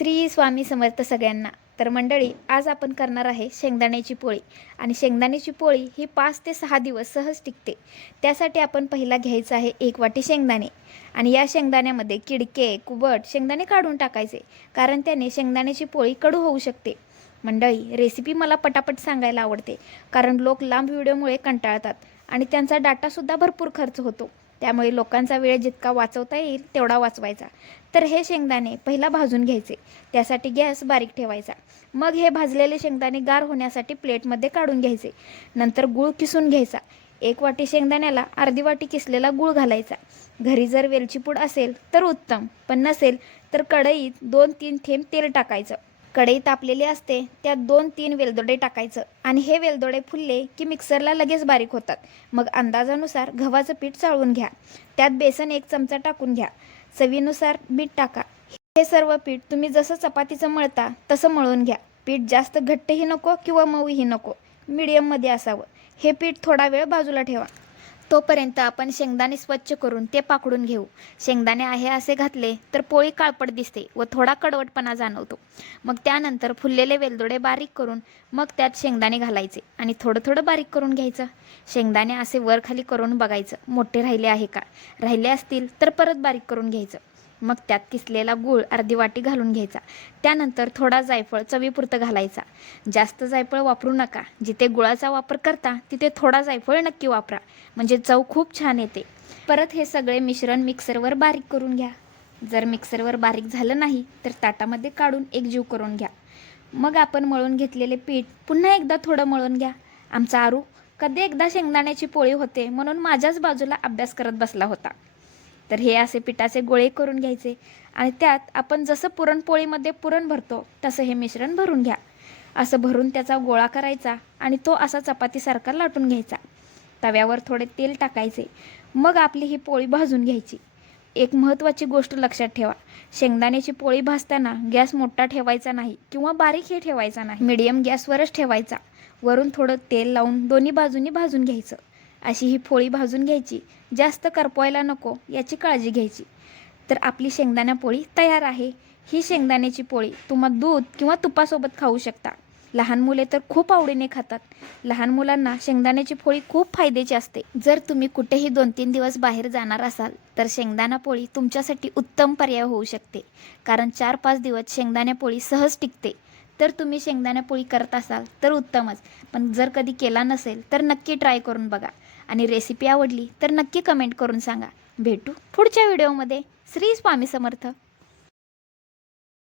श्री स्वामी समर्थ सगळ्यांना। तर मंडळी, आज आपण करणार आहे शेंगदाण्याची पोळी। आणि शेंगदाण्याची पोळी ही 5 ते 6 दिवस सहज टिकते। त्यासाठी आपण पहिला घ्यायचा आहे 1 वाटी शेंगदाणे। आणि या शेंगदाण्यामध्ये किडके, कुबट शेंगदाणे काढून टाकायचे, कारण त्याने शेंगदाण्याची पोळी कडू होऊ शकते। मंडळी, रेसिपी मला पटापट सांगायला आवडते, कारण लोक लांब व्हिडिओमुळे कंटाळतात आणि त्यांचा डाटासुद्धा भरपूर खर्च होतो। त्यामुळे लोकांचा वेळ जितका वाचवता येईल तेवढा वाचवायचा। तर हे शेंगदाणे पहिला भाजून घ्यायचे। त्यासाठी गॅस बारीक ठेवायचा। मग हे भाजलेले शेंगदाणे गार होण्यासाठी प्लेटमध्ये काढून घ्यायचे। नंतर गूळ किसून घ्यायचा। 1 वाटी शेंगदाण्याला अर्धी वाटी किसलेला गूळ घालायचा। घरी जर वेलची पूड असेल तर उत्तम, पण नसेल तर कढईत 2-3 थेंब तेल टाकायचं। कढई तापलेली असते, त्यात 2-3 वेलदोडे टाकायचं आणि हे वेलदोडे फुलले की मिक्सरला लगेच बारीक होतात। मग अंदाजानुसार गव्हाचं पीठ चाळून घ्या। त्यात बेसन 1 चमचा टाकून घ्या। चवीनुसार मीठ टाका। हे सर्व पीठ तुम्ही जसं चपातीचं मळता तसं मळून घ्या। पीठ जास्त घट्टही नको किंवा मऊही नको, मीडियममध्ये असावं। हे पीठ थोडा वेळ बाजूला ठेवा। तोपर्यंत आपण शेंगदाणे स्वच्छ करून ते पाकडून घेऊ। शेंगदाणे आहे असे घातले तर पोळी काळपट दिसते व थोडा कडवटपणा जाणवतो। मग त्यानंतर फुललेले वेलदोडे बारीक करून मग त्यात शेंगदाणे घालायचे आणि थोडं थोडं बारीक करून घ्यायचं। शेंगदाणे असे वर खाली करून बघायचं, मोठे राहिले आहे का, राहिले असतील तर परत बारीक करून घ्यायचं। मग त्यात किसलेला गूळ अर्धी वाटी घालून घ्यायचा। त्यानंतर थोडा जायफळ चवीपुरतं घालायचा। जास्त जायफळ वापरू नका। जिथे गुळाचा वापर करता तिथे थोडा जायफळ नक्की वापरा, म्हणजे चव खूप छान येते। परत हे सगळे मिश्रण मिक्सरवर बारीक करून घ्या। जर मिक्सरवर बारीक झालं नाही तर ताटामध्ये काढून एकजीव करून घ्या। मग आपण मळून घेतलेले पीठ पुन्हा एकदा थोडं मळून घ्या। आमचा आरू कधी एकदा शेंगदाण्याची पोळी होते म्हणून माझ्याच बाजूला अभ्यास करत बसला होता। तर हे असे पिठाचे गोळे करून घ्यायचे आणि त्यात आपण जसं पुरणपोळीमध्ये पुरण भरतो तसं हे मिश्रण भरून घ्या। असं भरून त्याचा गोळा करायचा आणि तो असा चपातीसारखा लाटून घ्यायचा। तव्यावर थोडे तेल टाकायचे। मग आपली ही पोळी भाजून घ्यायची। एक महत्त्वाची गोष्ट लक्षात ठेवा, शेंगदाण्याची पोळी भाजताना गॅस मोठा ठेवायचा नाही किंवा बारीकही ठेवायचा नाही, मीडियम गॅसवरच ठेवायचा। वरून थोडं तेल लावून दोन्ही बाजूंनी भाजून घ्यायचं। अशी ही पोळी भाजून घ्यायची, जास्त करपवायला नको याची काळजी घ्यायची। तर आपली शेंगदाणा पोळी तयार आहे। ही शेंगदाण्याची पोळी तुम्ही दूध किंवा तुपासोबत खाऊ शकता। लहान मुले तर खूप आवडीने खातात। लहान मुलांना शेंगदाण्याची पोळी खूप फायद्याची असते। जर तुम्ही कुठेही 2-3 दिवस बाहेर जाणार असाल तर शेंगदाणा पोळी तुमच्यासाठी उत्तम पर्याय होऊ शकते, कारण 4-5 दिवस शेंगदाणा पोळी सहज टिकते। तर तुम्ही शेंगदाणा पोळी करत असाल तर उत्तमच, पण जर कधी केला नसेल तर नक्की ट्राय करून बघा। आणि रेसिपी आवडली तर नक्की कमेंट करून सांगा। भेटू पुढच्या व्हिडिओमध्ये। श्री स्वामी समर्थ।